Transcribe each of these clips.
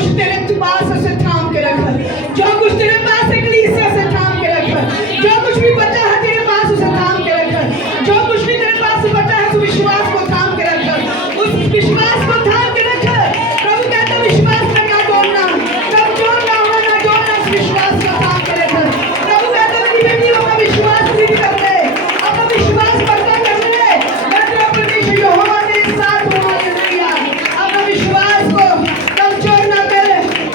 कुछ तेरे पास उसे थाम के रख, जो कुछ तेरे पास है कलीसिया से थाम के रख, जो कुछ भी बचा है तेरे पास उसे थाम के रख, जो कुछ भी तेरे पास बचा है उस विश्वास को थाम के रख, उस विश्वास को थाम के रख। प्रभु कहता है विश्वास में क्या जोड़ना, कब जोड़ना होगा ना जोड़ना, उस विश्वास को थाम के रख। प्रभु कहता है मेरी बेटियों का विश्वास नहीं कर ले, अपना विश्वास बढ़ता कर ले, मैं तेरा परमेश्वर यहोवा तेरे साथ हूँ। हालेलुया। अपना विश्वास को कमजोर ना कर,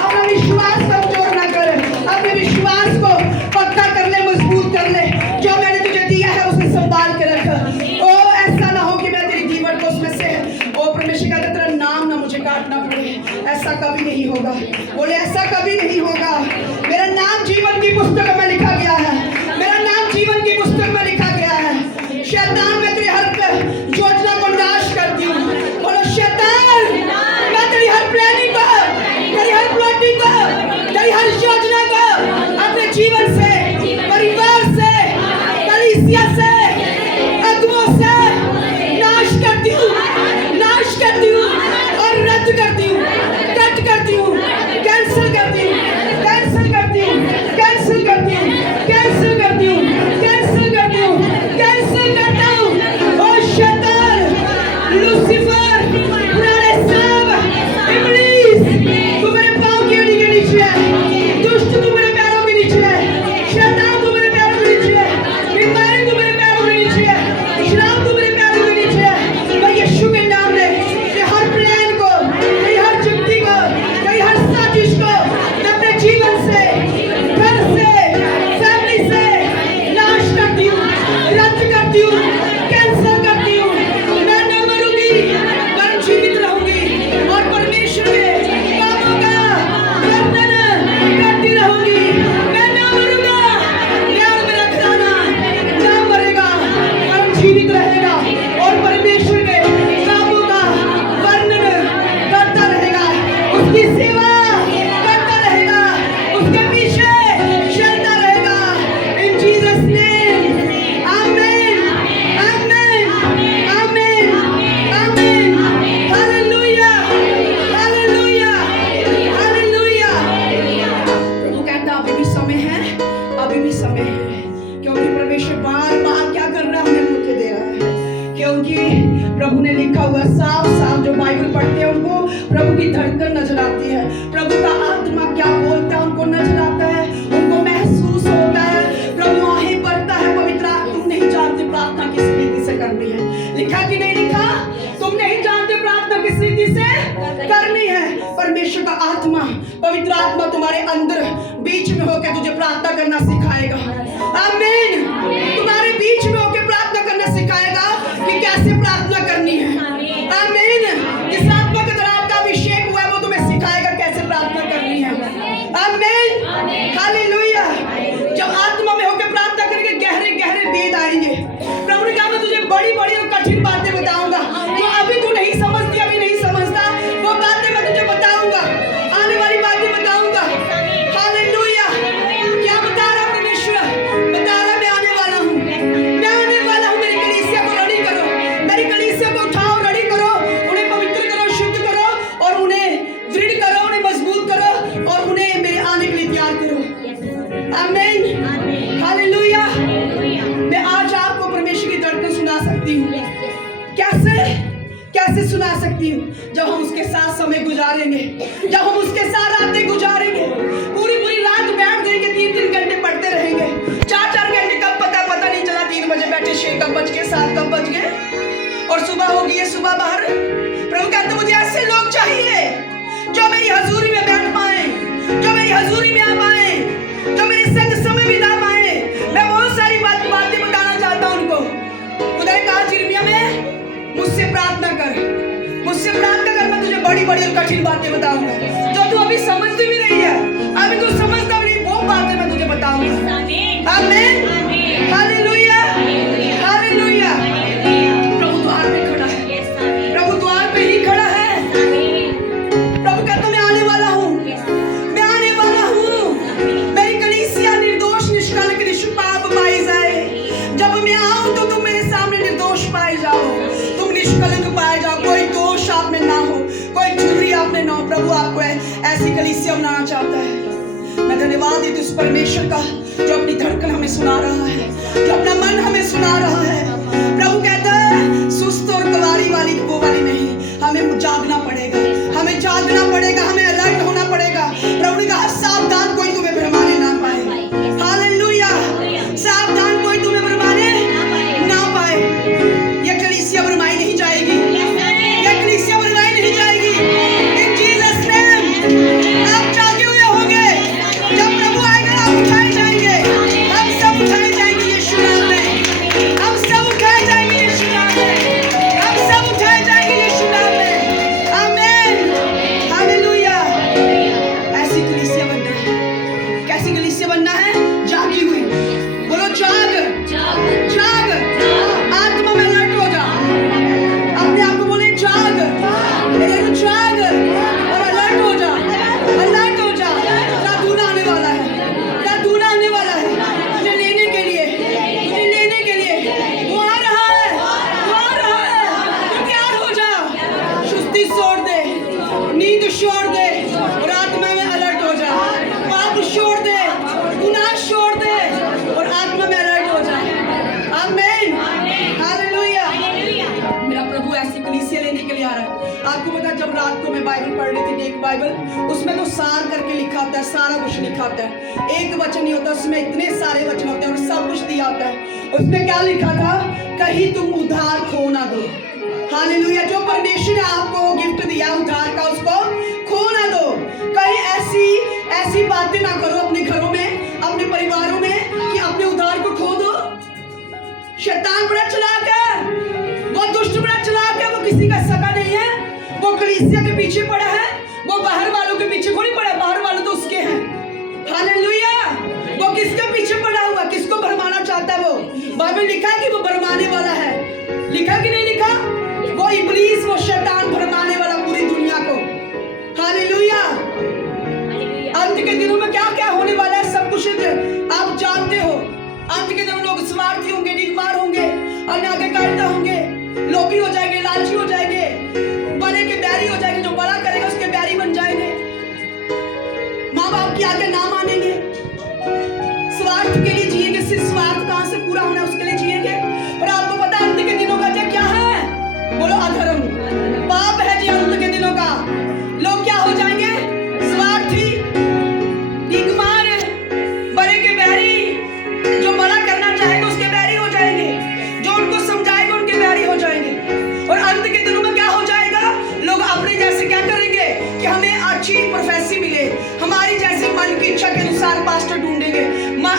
अपना विश्वास कमजोर ना कर, अपने विश्वास को पक्का कर ले, मजबूत कर ले। जो मैंने तुझे दिया है उसे संभाल के रख। ओ ऐसा ना हो कि मैं तेरी जीवन को उसमें से, ओ परमेश्वर का तेरा नाम ना मुझे काटना पड़े। ऐसा कभी नहीं होगा, बोले ऐसा कभी नहीं होगा। मेरा नाम जीवन की पुस्तक में लिखा गया है, मेरा नाम जीवन की पुस्तक में लिखा गया है। शैतान मैं तेरी हर योजना को नाश करती हूँ। बोलो शैतान मैं तेरी हर प्लानिंग को, तेरी हर प्लॉटिंग को, तेरी हर योजना को अपने जीवन से, परिवार से, कलीसिया से, अगुओं से नाश करती हूँ, नाश करती हूँ और रद्द करती हूँ, कट करती हूँ, कैंसिल करती हूँ, कैंसिल करती हूँ, कैंसिल करती हूँ, कैंसिल करती हूँ, कैंसिल करती हूँ, कैंसिल करता हूँ। ओ शैतान, लूसीफर, पुराने सांप, इब्लीस, तू मेरे पाँव की एड़ी के नीचे है, दुष्ट तू मेरे पैरों के नीचे है, शैतान तू मेरे पैरों के नीचे है, बीमारी तू मेरे पैरों के नीचे है, शराब तू मेरे पैरों के नीचे है। मैं यीशु के नाम में तेरे हर प्लान को, तेरी हर युक्ति को, तेरी हर साजिश को मैं अपने जीवन से, घर से, फैमिली से नाश करती हूँ, रद्द करती हूँ, कैंसिल करती हूँ। मैं न मरूंगी वरन जीवित रहूंगी और परमेश्वर के कामों का वर्णन करती रहूंगी। मैं न मरूंगा, यार मेरा घराना न मरेगा वरन जीवित रहेगा और परमेश्वर के कामों का वर्णन करता रहेगा, उसकी सेवा करता रहेगा, उसके पीछे चलता रहेगा। इन जीसस नेम, आमीन, आमीन, आमीन, आमीन। Hallelujah, hallelujah, hallelujah. प्रभु कहता अभी भी समय है, अभी भी समय है, क्योंकि परमेश्वर बार बार क्या कर रहा है, हमें मौके दे रहा है। क्योंकि प्रभु ने लिखा हुआ साफ साफ, जो बाइबल पढ़ते हैं उनको प्रभु की धड़कन नजर आती है, प्रभु का आत्मा क्या बोलता है उनको नजर आता है, उनको महसूस होता है। प्रभु आहें भरता है, पवित्र आत्मा तुम नहीं जानते प्रार्थना किस रीति से करनी है। लिखा कि नहीं लिखा, तुम नहीं जानते प्रार्थना किस रीति से करनी है। परमेश्वर का आत्मा, पवित्र आत्मा तुम्हारे अंदर बीच में होकर तुझे प्रार्थना करना सिखाएगा। आमीन। तुम्हारे बीच में होकर प्रार्थना करना सिखाएगा कि कैसे प्रार्थना करनी है। आमीन। जिस आत्मा के द्वारा आपका अभिषेक हुआ है वो तुम्हें सिखाएगा कैसे प्रार्थना करनी है। आमीन, हालेलुया। जब आत्मा में होकर प्रार्थना करेंगे गहरे गहरे वेद आएंगे। प्रभु ने कहा मैं तुझे बड़ी बड़ी और कठिन बातें बताऊंगा, जो अभी तू नहीं समझती, अभी नहीं समझता, वो बातें मैं तुझे बताऊंगा, आने वाली बातें बताऊंगा। हालेलुया। क्या बता रहा परमेश्वर? बता रहा मैं आने वाला हूँ, मैं आने वाला हूँ। मेरी कलीसिया को रेडी करो, मेरी कलीसिया को उठाओ, रेडी करो, उन्हें पवित्र करो, शुद्ध करो और उन्हें दृढ़ करो, उन्हें मजबूत करो और उन्हें मेरे आने के लिए तैयार करो। आमीन, हालेलुया। मैं आज आपको परमेश्वर की धड़कन सुना सकती हूँ। कैसे कैसे सुना सकती हूँ? जब हम उसके साथ समय गुजारेंगे, जब हम उसके साथ रातें गुजारेंगे, पूरी पूरी रात बैठ जाएंगे, 3-3 घंटे पढ़ते रहेंगे, 4-4 घंटे कब पता नहीं चला, 3 बजे बैठे, 6 कब बज गए, 7 कब बज गए और सुबह हो गई है, सुबह बाहर। प्रभु कहते मुझे ऐसे लोग चाहिए जो मेरी हजूरी में बैठ पाए, जो मेरी हजूरी में आ पाए, जो मेरे संग समय बिता पाए। मैं बहुत सारी बातें बताना चाहता हूँ उनको। खुदा ने कहा यिर्मयाह में मुझसे प्रार्थना कर, मुझसे प्रार्थना कर, मैं तुझे बड़ी बड़ी और कठिन बातें बताऊंगा जो तू अभी समझती भी नहीं है, अभी तू समझता भी नहीं, वो बातें मैं तुझे बताऊंगा। आमीन, हालेलुया, हालेलुया। प्रभु द्वार पे खड़ा है, प्रभु द्वार पे ही खड़ा है। प्रभु कहता मैं आने वाला हूँ, मैं आने वाला हूँ। मेरी कलीसिया निर्दोष, निष्कलंक, निष्पाप पाई जाए। जब मैं आऊँ तो तुम मेरे सामने निर्दोष पाए जाओ, तुम निष्कलंक पाए जाओ, कोई दोष आप में ना हो, कोई चुरी आप में ना हो। प्रभु आपको ऐसी ऐसी कलीसिया बनाना चाहता है। मैं धन्यवाद देती हूँ उस परमेश्वर का जो अपनी धड़कन हमें सुना रहा है, जो अपना मन हमें सुना रहा है। प्रभु कहता है सुस्त और कवारी वाली वो वाली नहीं, हमें जागना पड़ेगा, हमें जागना पड़ेगा, हमें अलर्ट होना पड़ेगा। प्रभु ने कहा सावधान कोई तुम्हें भरमाने ना पाए। हालेलुया, सावधान कोई तुम्हें भरमाने ना पाए। ये कलीसिया भरमाई नहीं जाएगी, ये कलीसिया भरमाई नहीं जाएगी। इन जीसस नेम आप जागे हुए होंगे, जब प्रभु आएगा आप उठाए जाएंगे, हम सब उठाए जाएंगे यीशु नाम में, हम सब उठाए जाएंगे यीशु नाम में, हम सब उठाए जाएंगे यीशु नाम में। आमीन, हालेलुया। ऐसी कलीसिया बनना है। कैसी कलीसिया बनना है? जागी हुई। बोलो जाग, जाग, आत्मा में अलर्ट हो जा। अपने आप को बोले जाग, जाग और अलर्ट हो जा, अलर्ट हो जा। रातून आने वाला है, रातून आने वाला है तुझे लेने के लिए, तुझे लेने के लिए। वो आ रहा है, वो आ रहा है। तू तैयार हो जा, सुस्ती छोड़ दे, नींद छोड़ दे और आत्मा में अलर्ट हो जा। पाप छोड़ दे, गुनाह छोड़ दे और आत्मा में अलर्ट हो जा। आमीन, हालेलुया। मेरा प्रभु ऐसी कलीसिया लेने के लिए आ रहा है। आपको पता है जब रात को मैं बाइबल पढ़ रही थी, एक बाइबल, उसमें तो सार करके लिखा होता है, सारा कुछ लिखा होता है। एक वचन नहीं होता, उसमें इतने सारे वचन होते हैं और सब कुछ दिया होता है। उसमें क्या लिखा था? कहीं तुम उधार खो ना दो। हालेलुया। जो परमेश्वर ने आपको गिफ्ट दिया उधार का, उसको खो ना दो। कहीं ऐसी बातें ना करो अपने घरों में, अपने परिवारों में कि अपने उधार को खो दो। शैतान बड़ा चालाक है, वो दुष्ट बड़ा चालाक है। वो किसी का सगा नहीं है, वो कलीसिया के पीछे पड़ा है, वो बाहर वालों के पीछे थोड़ी पड़ा है, बाहर वाले तो उसके हैं। हालेलुया। वो किसके पीछे पड़ा हुआ, किसको भरमाना चाहता है? वो बाइबल लिखा है कि वो भरमाने वाला है। लिखा कि नहीं लिखा? वो इब्लीस, वो शैतान भरमाने वाला पूरी दुनिया को। हालेलुया। अंत के दिनों में क्या क्या होने वाला है सब कुछ आप जानते हो। अंत के दिनों लोग स्वार्थी होंगे, निगमार होंगे, अनाज्ञाकारिता होंगे, लोभी हो जाएंगे, लालची हो जाएंगे, बड़े के बैरी हो जाएंगे। जो बड़ा करेगा उसके बैरी बन जाएंगे, माँ बाप की आज्ञा ना मानेंगे, स्वार्थ के लिए जिएंगे। सिर्फ स्वार्थ कहाँ से पूरा होना है उसके लिए जिएंगे। और आपको पता है अंत के दिनों का क्या है? बोलो अधर्म, पाप है जी अंत के दिनों का। लोग क्या हो जाएंगे? स्वार्थी, निगमार, बड़े के बैरी। जो बड़ा करना चाहेगा उसके बैरी हो जाएंगे, जो उनको समझाएगा उनके बैरी हो जाएंगे। और अंत के दिनों में क्या हो जाएगा? लोग अपने जैसे क्या करेंगे कि हमें अच्छी प्रोफेसी मिले, हमारी जैसे मन की इच्छा के अनुसार पास्टर ढूंढेंगे।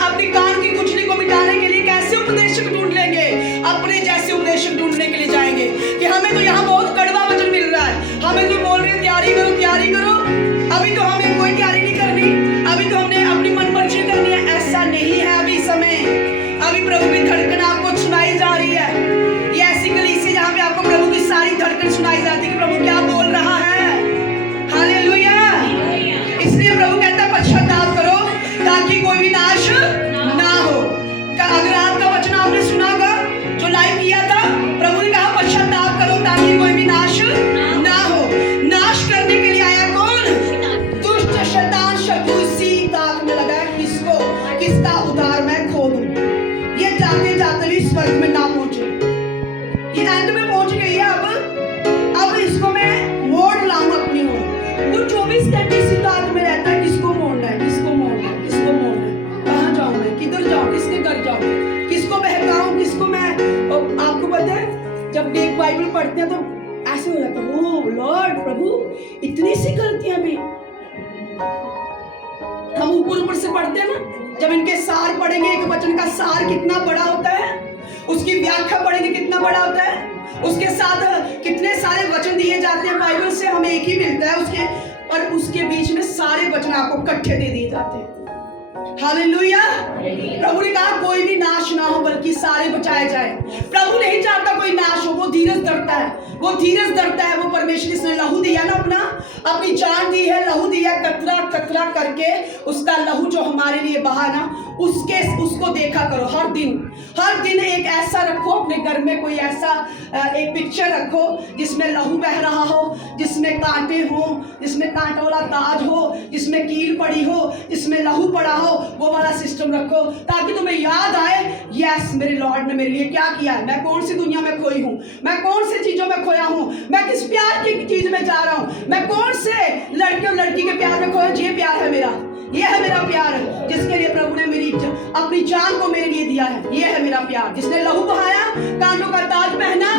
अपनी कान की खुजली को मिटाने के लिए कैसे उपदेशक ढूंढ लेंगे, अपने जैसे उपदेशक ढूंढने के लिए जाएंगे कि हमें तो यहाँ बहुत कड़वा वचन मिल रहा है, हमें तो बोल रहे हैं तैयारी करो, तैयारी करो। अभी तो हमें कोई तैयारी नहीं करनी, अभी तो हमने अपनी मनमर्जी करनी है। ऐसा नहीं है अभी समय, अभी प्रभु की धड़कन आपको सुनाई जा रही है। ये ऐसी कलीसिया जहाँ पे आपको प्रभु की सारी धड़कन सुनाई जाती है कि प्रभु क्या बोल रहा है। हालेलुया। इसलिए प्रभु कहता है पश्चाताप करो ताकि कोई भी नाश ना हो। अगर आपका वचन आपने सुना होगा, जो लाइव किया था, प्रभु ने कहा पश्चाताप करो ताकि कोई भी नाश ना हो। नाश करने के लिए आया कौन? दुष्ट शैतान, शत्रु। इसी ताक में लगा है किसको, किसका उधार मैं खो दूं। ये जाते जाते भी स्वर्ग में ना पहुंचे, ये अंत में पहुंच गई है। अब इसको मैं मोड़ लाऊं अपनी ओर। वो 24 घंटे इसी ताक में रहता है, किसको मोड़ना है, किसको मोड़ना है, किसको मोड़ना है, कहाँ जाऊं मैं, किधर जाऊं, किसके घर जाऊं, किसको बहकाऊं, किसको मैं। और आपको पता है जब एक बाइबल पढ़ते हैं तो ऐसे हो जाता है, ओ लॉर्ड प्रभु इतनी सी गलतियां भी। हम ऊपर से पढ़ते हैं ना, जब इनके सार पढ़ेंगे, एक वचन का सार कितना बड़ा होता है, उसकी व्याख्या पढ़ेंगे कितना बड़ा होता है, उसके साथ कितने सारे वचन दिए जाते हैं। बाइबल से हमें एक ही मिलता है उसके, और उसके बीच में सारे वचन आपको इकट्ठे दे दिए जाते हैं। हालेलुया। प्रभु ने कहा कोई भी नाश ना हो बल्कि सारे बचाए जाए। प्रभु नहीं चाहता कोई नाश हो, वो धीरज धरता है, वो धीरज धरता है। वो परमेश्वर जिसने लहू दिया ना, अपनी जान दी है, लहू दिया, कतरा कतरा करके उसका लहू जो हमारे लिए बहा ना, उसको देखा करो हर दिन। एक ऐसा रखो अपने घर में, कोई ऐसा एक पिक्चर रखो जिसमें लहू बह रहा हो, जिसमें कांटे हो, जिसमें कांटों वाला ताज हो, जिसमें कील पड़ी हो, जिसमें लहू पड़ा हो, वो वाला सिस्टम रखो ताकि तुम्हें याद आए, यस मेरे लॉर्ड ने मेरे लिए क्या किया है, मैं कौन सी दुनिया में खोई हूँ, मैं कौन सी चीजों में खोया हूँ, मैं किस प्यार की चीज में जा रहा हूँ, मैं कौन से लड़के और लड़की के प्यार में खोया, ये प्यार है मेरा, ये है मेरा प्यार जिसके लिए प्रभु ने मेरी अपनी जान को मेरे लिए दिया है। ये है मेरा प्यार जिसने लहू बहाया, कांटों का ताज पहना,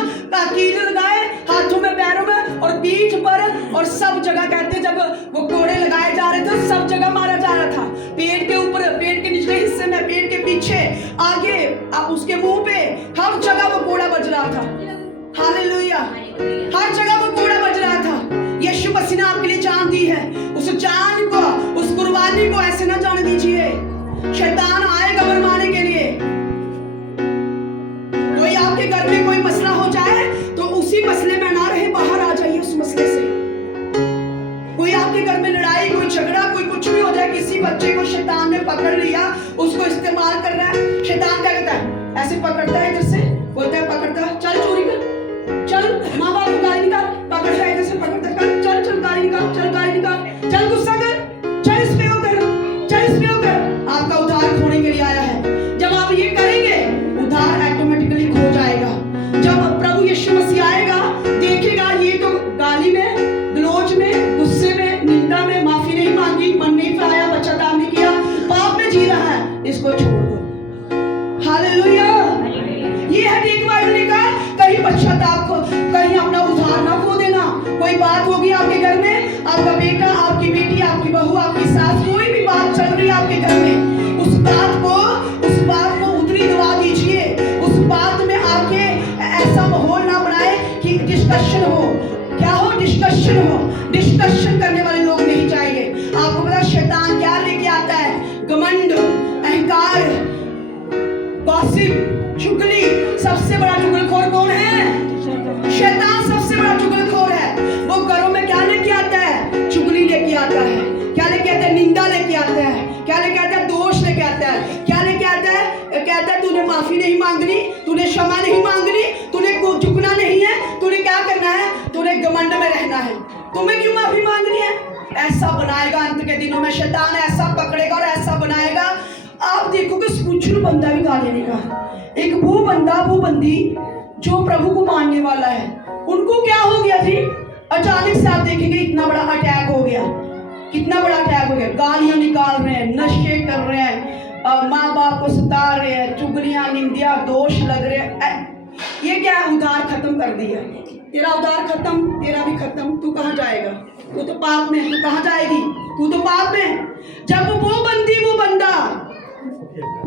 कील लगाए हाथों में पैरों में और पीठ पर और सब जगह। कहते जब वो कोड़े लगाए जा रहे थे सब जगह मारा जा रहा था, पेट के ऊपर, पेट के निचले हिस्से में, पेट के पीछे, आगे, अब उसके मुंह पे, हर जगह वो कोड़ा बज रहा था। हालेलुया, हर जगह वो कोड़ा बज रहा था। यीशु मसीह ने आपके लिए जान दी है, उस जान को, उस कुर्बानी को ऐसे ना जाने दीजिए। शैतान आएगा बरमाने के लिए। कोई आपके घर में कोई मसला हो जाए तो उसी मसले में ना रहे, बाहर आ जाइए उस मसले से। कोई आपके घर में लड़ाई, कोई झगड़ा, कोई कुछ भी हो जाए, किसी बच्चे को शैतान ने पकड़ लिया, उसको इस्तेमाल कर रहा है, शैतान क्या कहता है, ऐसे पकड़ता है इधर से, बोलता है पकड़ता, चल चोरी कर, चल माँ बाप को गाली निकाल, पकड़ता है इधर से, पकड़ता है, चल चल गाली निकाल, चल गाली निकाल, चल गुस्सा कर, चल इस पे हो कर, चल इस पे हो कर। आपका उद्धार खोने के लिए आया है। जब आप ये करेंगे उद्धार ऑटोमेटिकली खो जाएगा। जब प्रभु यीशु मसीह आएगा, देखेगा ये तो गाली में, गलोच में, गुस्से में, निंदा में, माफी नहीं मांगी, मन नहीं फैलाया, पश्चाताप नहीं किया, पाप में जी रहा है, इसको छोड़ दो। हालेलुया, ये है देखभाल का। कहीं पश्चाताप को, कहीं अपना उद्धार ना खो देना। कोई बात होगी आपके घर में, आपका बेटा, आपकी बेटी, आपकी बहू, आपकी सास, कोई भी बात चल रही है आपके घर में, उस बात को उतरी दबा दीजिए। उस बात में आके ऐसा माहौल ना बनाए कि डिस्कशन हो, क्या हो, डिस्कशन हो। डिस्कशन करने वाले लोग नहीं चाहिए। आपको पता शैतान क्या लेके आता है, घमंड, अहंकार, गॉसिप, चुगली। सबसे बड़ा चुगलखोर कौन है? शैतान सबसे बड़ा चुगलखोर है। वो घरों में क्या लेके आता है, चुगली लेके आता है, क्या लेके आता है, निंदा लेके आता है, क्या लेके आता है, दोष लेके आता है, क्या लेके आता है, कहता है तूने माफी नहीं मांगनी, तूने क्षमा नहीं मांगनी, तूने झुकना नहीं है, तूने क्या करना है, तूने घमंड में रहना है, तुम्हें क्यों माफी मांगनी है। ऐसा बनाएगा अंत के दिनों में शैतान, ऐसा पकड़ेगा और ऐसा बनाएगा। आप देखोगे स्पिरिचुअल बंदा भी गा लेने का। एक वो बंदा, वो बंदी जो प्रभु को मानने वाला है, उनको क्या हो गया जी, अचानक से आप देखेंगे इतना बड़ा अटैक हो गया, कितना बड़ा अटैक हो गया, गालियां निकाल रहे हैं, नशे कर रहे हैं, माँ बाप को सता रहे हैं, चुगलियां, निंदिया, दोष लग रहे हैं। ये क्या है, उद्धार खत्म कर दिया। तेरा उद्धार खत्म, तेरा भी खत्म। तू कहाँ जाएगा, तू तो पाप में, तू कहाँ जाएगी, तू तो पाप में। जब वो बंदी, वो बंदा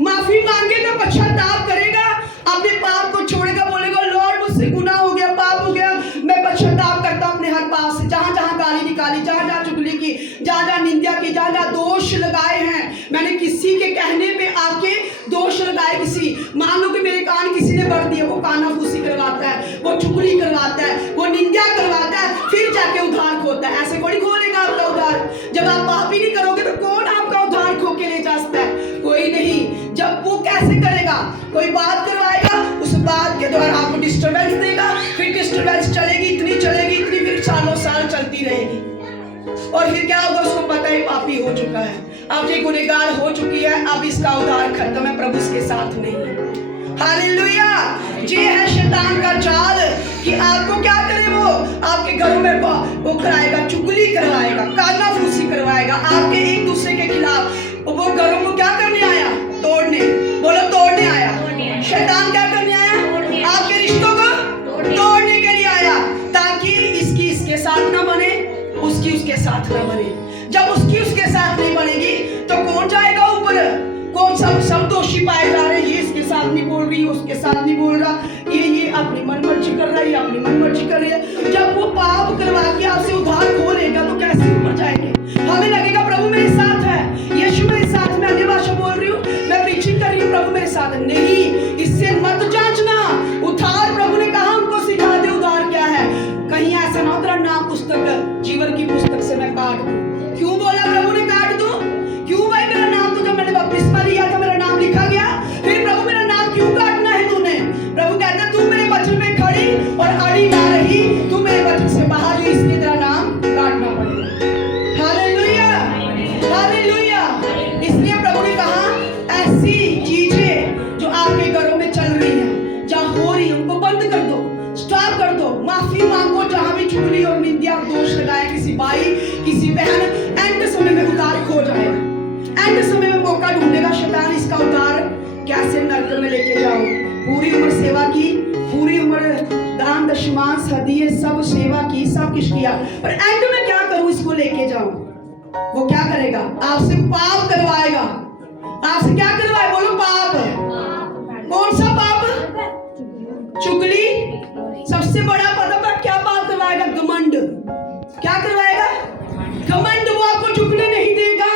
माफी मांगेगा, पश्चाताप करेगा, अपने पाप को छोड़ेगा, बोलेगा लॉर्ड मुझसे गुनाह हो गया, पाप हो गया, मैं पश्चाताप करता हूं अपने हर पाप से। जहां जहां गाली निकाली, जहां जहां चुगली की, जहां जहां निंदा की, जहां जहां दोष लगाए हैं, मैंने किसी के कहने पे आके दोष लगाए, किसी, मान लो कि मेरे कान किसी ने भर दिए, वो कानाफूसी करवाता है, वो चुगली करवाता है, वो निंदा करवाता है, फिर जाके उद्धार खोता है। ऐसे कोई खोलेगा आपका उद्धार। जब आप पाप ही नहीं करोगे तो कौन आपका उद्धार खो के ले जा सकता है, कोई नहीं। जब वो कैसे करेगा, कोई बात करवाएगा, उस बात के द्वारा आपको डिस्टर्बेंस देगा, फिर डिस्टर्बेंस चलेगी, इतनी फिर सालों साल चलती रहेगी, और फिर क्या होगा, उसको पता है पापी हो चुका है, अब ये गुनहगार हो चुकी है, अब इसका उद्धार खत्म है, प्रभु इसके साथ नहीं है। हालेलुया, ये है शैतान का जाल कि आपको क्या करे, वो आपके घरों में वो कराएगा, चुगली करवाएगा, कानाफूसी करवाएगा, आपके एक दूसरे के खिलाफ। वो घरों को क्या करने आया, तोड़ने, बोलो तोड़ने आया। शैतान क्या करने आया, आपके रिश्तों को तोड़ने के लिए आया, ताकि इसकी इसके साथ ना बने, उसकी उसके साथ ना बने। जब उसकी उसके साथ नहीं बनेगी तो कौन जाएगा ऊपर, कौन सब दोषी पाए जा रहे हैं, ये इसके साथ नहीं बोल रही, उसके साथ नहीं बोल रहा, ये अपनी मन मर्जी कर रहा है, ये अपनी मन मर्जी कर रही है। जब वो पाप करवा के आपसे उद्धार खो लेगा तो कैसे ऊपर जाएंगे। हमें लगेगा प्रभु मेरे साथ है, यीशु मेरे साथ, मैं अन्य भाषा बोल रही हूँ, मैं प्रीचिंग कर रही हूँ, प्रभु मेरे साथ नहीं। इससे मत जांचना, उद्धार प्रभु ने कहा हमको सिखा दे उद्धार क्या है। कहीं ऐसा ना तेरा नाम पुस्तक, जीवन की पुस्तक से मैं काट दूं। क्यों बोला प्रभु ने काट दूं, क्यों भाई, मेरा नाम तो जब मैंने बपतिस्मा लिया था मेरा नाम लिखा गया, फिर प्रभु मेरा नाम क्यों काटना है तूने। प्रभु कहता एंड समय में मौका ढूंढेगा शैतान इसका उद्धार कैसे नरक में लेके जाओ। पूरी उम्र सेवा की, पूरी उम्र दान दशमांश हदिये सब सेवा की, सब कुछ किया, पर एंड में क्या करूं इसको लेके जाऊं। वो क्या करेगा? आपसे पाप करवाएगा। आपसे क्या करवाए? बोलो पाप। कौन सा पाप? चुगली। सबसे बड़ा पता क्या पाप करवाएगा? घमंड। क्या करवाएगा? घमंड। वो आपको झुकने नहीं देगा,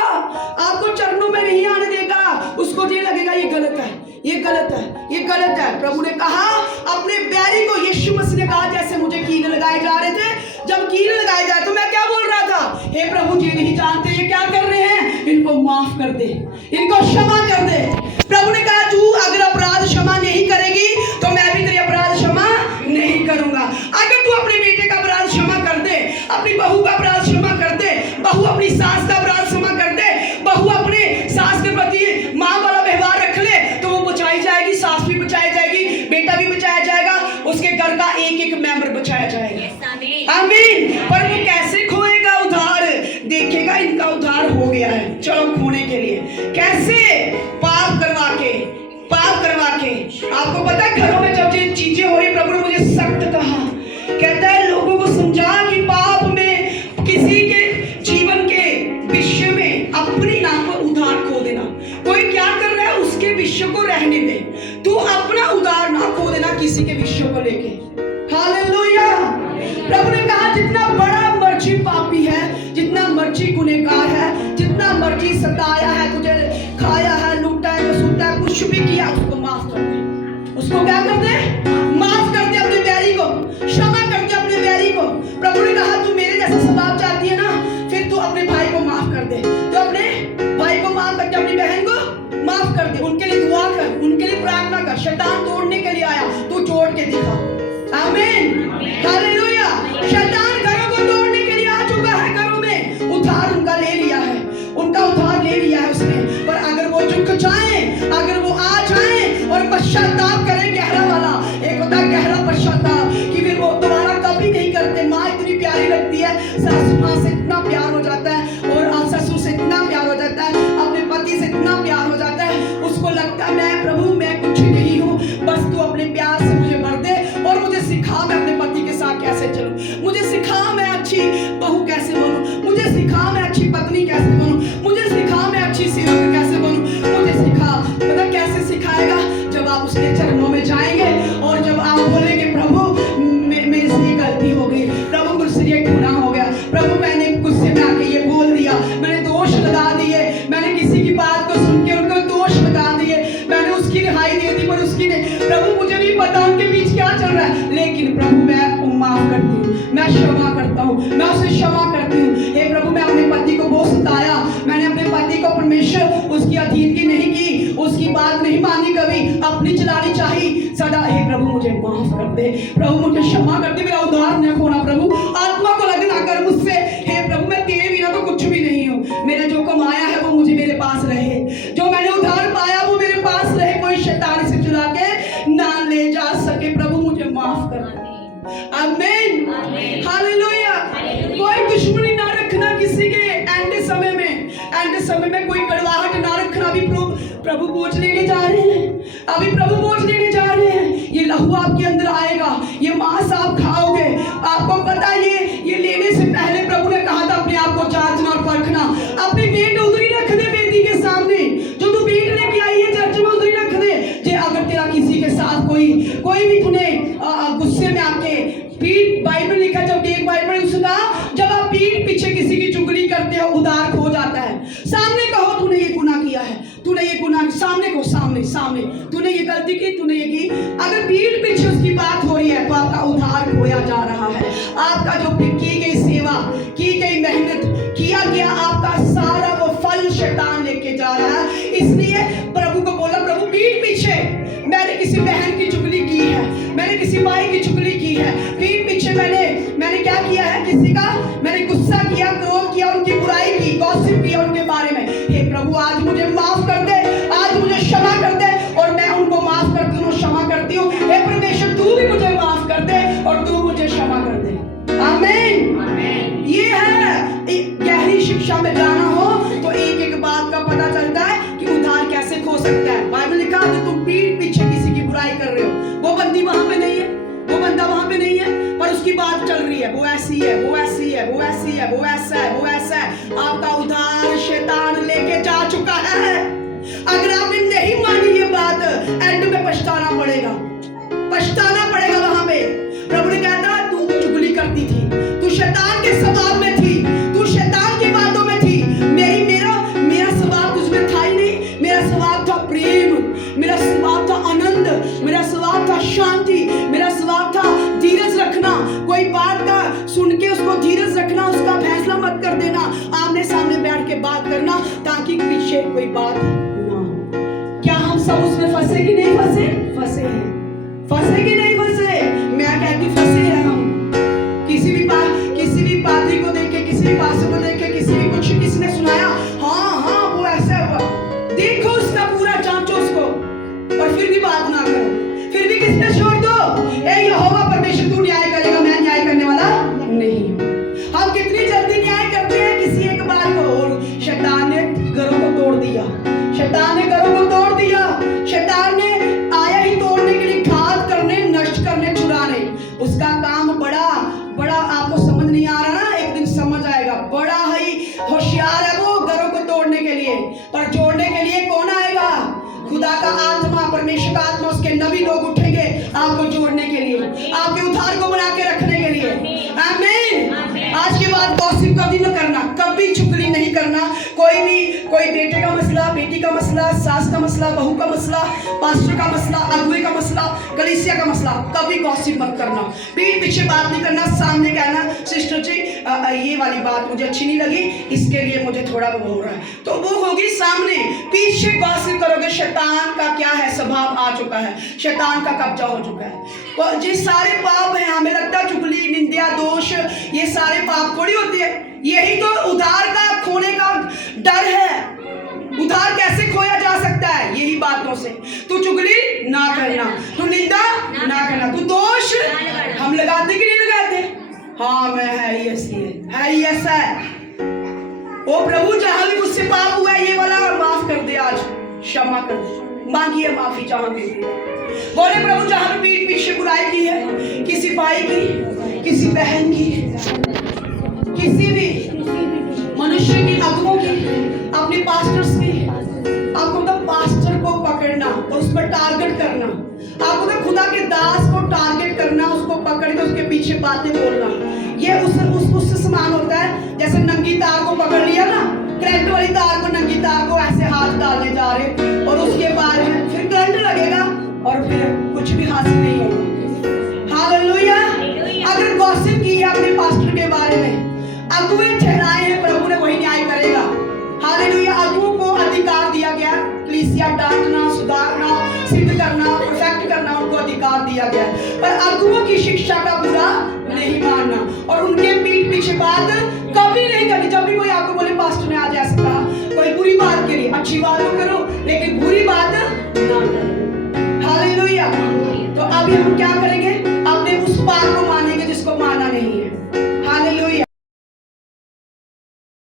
आपको चरणों में नहीं आने देगा। उसको ये लगेगा ये गलत है, ये गलत है, ये गलत है। प्रभु ने कहा अपने बैरी को, यीशु मसीह ने कहा जैसे मुझे कील लगाए जा रहे थे, जब कील लगाए जाए तो मैं क्या बोल रहा था? हे प्रभु जी नहीं जानते ये क्या कर रहे हैं, इनको माफ कर दे, इनको क्षमा कर दे। प्रभु ने कहा तू अगर अपराध क्षमा नहीं करेगी तो मैं भी तेरे अपराध क्षमा नहीं करूंगा। अगर तू अपने बेटे का अपराध क्षमा कर दे, अपनी बहू का अपराध क्षमा कर दे, बहू अपनी सास का अपराध क्षमा कर दे, बहू अपने सास के प्रति माँ वाला व्यवहार रख ले, तो वो बचाई जाएगी, सास भी बचाई जाएगी, बेटा भी बचाया जाएगा, उसके घर का एक एक मेंबर बचाया जाएगा। आमीन। पर वो कैसे खोएगा उधार? देखेगा इनका उधार हो गया है, चलो खोने के लिए कैसे? पाप करवा के, पाप करवा के। आपको पता है घरों में जब ये चीजें हो रही, प्रभु ने मुझे सख्त कहा, कहता है लोगों को समझा कि पाप में किसी के जीवन के विषय में अपनी नाम पर उधार खो देना। कोई क्या कर रहा है उसके विषय को रहने दे, तू अपना उधार ना खो देना किसी के विषय को लेके। हालेलुया। प्रभु ने कहा जितना बड़ा मर्जी पापी है, जितना मर्जी गुनहगार है, जितना मर्जी सताया है, तुझे खाया है, लूटा है, सूटा है, कुछ भी किया, उसको माफ कर दे। उसको क्या कर दे? माफ कर दे अपने बैरी को, क्षमा कर दे अपने बैरी को। प्रभु ने कहा तू मेरे जैसा स्वभाव चाहती है ना, फिर तू अपने भाई को माफ कर दे, तो अपने भाई को माफ करके अपनी बहन को माफ कर दे, उनके लिए दुआ कर, उनके लिए प्रार्थना कर। शैतान तोड़ने के लिए आया, तू तोड़ के दिखा। आमीन। हालेलुया। शैतान घरों को तोड़ने के लिए आ चुका है, घरों में उधार उनका ले लिया है, उनका उधार ले लिया है उसने। पर अगर वो झुक जाए, अगर वो आ जाए और पश्चाताप करें गहरा वाला, एक होता है गहरा पश्चाताप कि फिर वो दोबारा कभी नहीं करते। माँ इतनी प्यारी लगती है, सासू माँ से इतना प्यार हो जाता है, और ससुर से इतना प्यार हो जाता है, अपने पति से इतना प्यार हो जाता है, उसको लगता है मैं प्रभु मैं कुछ नहीं हूँ, बस तू अपने प्यार से मुझे भर दे और मुझे सिखा मैं अपने पति के साथ कैसे चलूं, मुझे सिखा मैं अच्छी बहू कैसे बनूं, मुझे सिखा मैं अच्छी पत्नी कैसे बनूं, मुझे सिखा मैं अच्छी सेवक कैसे बनूं, मुझे सिखा। मतलब कैसे सिखाएगा? जब आप उसके चरणों में जाएंगे और जब आप बोलेंगे प्रभु मेरे से ये गलती हो गई, प्रभु मुझसे ये गुनाह हो गया, प्रभु मैंने गुस्से में आके ये बोल दिया, मैंने दोष लगा दिए, मैंने किसी की बात को सुन के उनको दोष लगा दिए, मैंने उसकी रिहाई दे दी पर उसकी नहीं, प्रभु मुझे नहीं पता उनके बीच क्या चल रहा है, लेकिन प्रभु मैं माफ करती हूँ, मैं क्षमा करता हूँ, मैं उसे क्षमा करती हूँ। हे प्रभु मैं अपने पति को बहुत सताया, मैंने अपने पति को परमेश्वर उसकी अधीनगी नहीं की, उसकी बात नहीं मानी, कभी अपनी चलानी चाहिए सदा। हे प्रभु मुझे माफ कर दे, प्रभु मुझे क्षमा कर दे, मेरा उधार न खोना प्रभु, आत्मा को लगना कर मुझसे। हे प्रभु मैं तेरे बिना तो कुछ भी नहीं हूँ, मैंने जो कमाया है वो मुझे मेरे पास रहे, जो मैंने उधार पाया वो मेरे पास रहे, कोई शैतान से चुरा के ना ले जा सके। प्रभु मुझे माफ कर दे। आमीन। हालेलुया। कोई दुश्मनी ना रखना किसी के एंड समय में, एंड समय में कोई कड़वाहट ना रखना। अभी प्रभु बोझ लेने जा रहे हैं, अभी प्रभु बोझ लेने जा रहे हैं, ये लहू आपके अंदर आएगा, ये मांस आप खाओगे। आपको पता है ये लेने से पहले प्रभु ने कहा था अपने आप को जांचना और परखना, अपनी भेंट उधरी रख दे बेदी के सामने, जो तू भेंट लेके आई है चर्च में उधरी रख दे। जे अगर तेरा किसी के साथ कोई भी तूने गुस्से में आके पीठ, बाइबल लिखा जब एक बाइबल उसका जब आप पीठ पीछे किसी की चुगली करते हो उधार खो जाता है। सामने कहो तूने ये गुनाह किया है, तूने ये गुनाह, सामने को सामने तूने ये गलती की, तूने ये की। अगर पीठ पीछे उसकी बात हो रही है तो आपका उधार खोया जा रहा है, आपका जो की गई सेवा, की गई मेहनत, किया गया आपका सारा वो फल शैतान लेके जा रहा है। इसलिए प्रभु को बोला प्रभु पीठ पीछे मैंने किसी बहन की चुगली की है, मैंने किसी भाई की चुगली की है, पीठ पीछे मैंने क्या किया है, किसी का मैंने गुस्सा किया, क्रोध किया, उनकी बुराई की, गॉसिप किया उनके बारे में। हे प्रभु आज मुझे माफ कर दे, आज मुझे क्षमा कर दे, और मैं उनको माफ करती हूँ, क्षमा करती हूँ। हे परमेश्वर तू भी मुझे माफ कर दे और तू मुझे क्षमा कर दे। आमीन। ये है गहरी शिक्षा में जाना हो तो एक एक बात का पता चलता बंदा वहां पे नहीं है, पर उसकी बात चल रही है, वो ऐसी है, वो ऐसी है, वो ऐसी है, वो ऐसा है, वो ऐसा है। आपका उधार शैतान लेके जा चुका है। अगर आपने नहीं मानी ये बात, एंड में पछताना पड़ेगा, पछताना पड़ेगा। वहां पे प्रभु ने कहा था तू चुगली करती थी, तू शैतान के स्वभाव में थी, तू शैतान की बातों में थी। मेरा स्वभाव तुझमें था ही नहीं। मेरा स्वभाव था प्रेम, मेरा स्वभाव था आनंद, मेरा स्वभाव था शांति, मेरा स्वभाव था धीरज रखना। कोई बात का सुन के उसको धीरज रखना, उसका फैसला मत कर देना, आमने सामने बैठ के बात करना ताकि पीछे कोई बात ना हो। क्या हम सब उसमें फंसे कि नहीं फंसे? फंसे हैं। फंसे कि नहीं फंसे? मैं कहती फंसे हैं हम। किसी भी पादरी को देख के, किसी भी पास्टर को देख के, किसी ने सुनाया, हाँ वो ऐसा हुआ, देखो उसका पूरा जांचो उसको, और फिर भी बात ना करो, फिर भी किस पे छोड़ दो? ए यहोवा परमेश्वर तू न्याय करेगा, मैं न्याय करने वाला नहीं हूं। हम कितनी जल्दी न्याय करते हैं किसी एक बार को, और शैतान ने घरों को तोड़ दिया, शैतान ने घरों को तोड़ दिया। शैतान ने आया ही तोड़ने के लिए, घात करने, नष्ट करने, छुड़ाने। उसका काम बड़ा आपको समझ नहीं आ रहा ना, एक दिन समझ आएगा। बड़ा ही होशियार है वो घरों को तोड़ने के लिए, पर जोड़ने के लिए कौन आएगा? खुदा का आत्मा, परमेश्वर का आत्मा, उसके नबी लोग उठेंगे आपको जोड़ने के लिए, आपके उद्धार को बना के रखने के लिए। आमीन। आज के बाद गॉसिप कभी न करना, कभी चुगली नहीं करना। कोई बेटे का मसला, बेटी का मसला, सास का मसला, बहू का मसला, पास्टर का मसला, अगुवे का मसला, कलीसिया का मसला, कभी गॉसिप मत करना। पीठ पीछे बात नहीं करना, सामने कहना सिस्टर जी ये वाली बात मुझे अच्छी नहीं लगी, इसके लिए मुझे थोड़ा वो हो रहा है, तो वो होगी सामने। पीछे गॉसिप करोगे, शैतान का क्या है स्वभाव आ चुका है, शैतान का कब्जा हो चुका है। ये सारे पाप हैं, हमें लगता है चुगली, निंदा, दोष, ये सारे पाप थोड़ी होती है। यही तो उधार का खोने का डर है। उधार कैसे खोया जा सकता है? यही बातों से। तू चुगली ना करना, तू निंदा ना करना, तू दोष हम लगाते कि नहीं लगाते? हाँ मैं है ही ऐसी है ही ऐसा है। ओ प्रभु जहां भी मुझसे पाप हुआ है ये वाला माफ कर दे, आज क्षमा कर दे, मांगिए माफी जहां भी। बोले प्रभु जहां भी पीठ पीछे बुराई की है, किसी भाई की, किसी बहन की, किसी भी मनुष्य की, अगुओं की, अपने पास्टर्स की, आपको तो पास्टर को पकड़ना, तो उस पर टारगेट करना, आपको तो खुदा के दास को टारगेट करना, उसको पकड़ के उसके पीछे बातें बोलना। ये उससे समान होता है जैसे नंगी तार को पकड़ लिया ना, करंट वाली तार को, नंगी तार को ऐसे हाथ डालने जा रहे और उसके बाद में फिर करंट लगेगा और फिर कुछ भी हासिल नहीं होगा। हालेलुया। अगर गॉसिप की है अपने पास्टर के बारे में, अगुवे ठहराए हैं, प्रभु ने वही न्याय करेगा। हालेलुया। अगुओं को अधिकार दिया गया, कलीसिया डांटना, सुधारना, सिद्ध करना, परफेक्ट करना, उनको अधिकार दिया गया, पर अगुओं की शिक्षा का बुरा नहीं मानना और उनके पीठ पीछे बात कभी नहीं करनी। जब भी कोई आपको बोले पास्टर ने आज ऐसा कहा, कोई बुरी बात के लिए, अच्छी बात तो करो लेकिन बुरी बात ना करो। हालेलुया। तो अभी हम क्या करेंगे? अपने उस बात को मानेंगे जिसको माना नहीं है।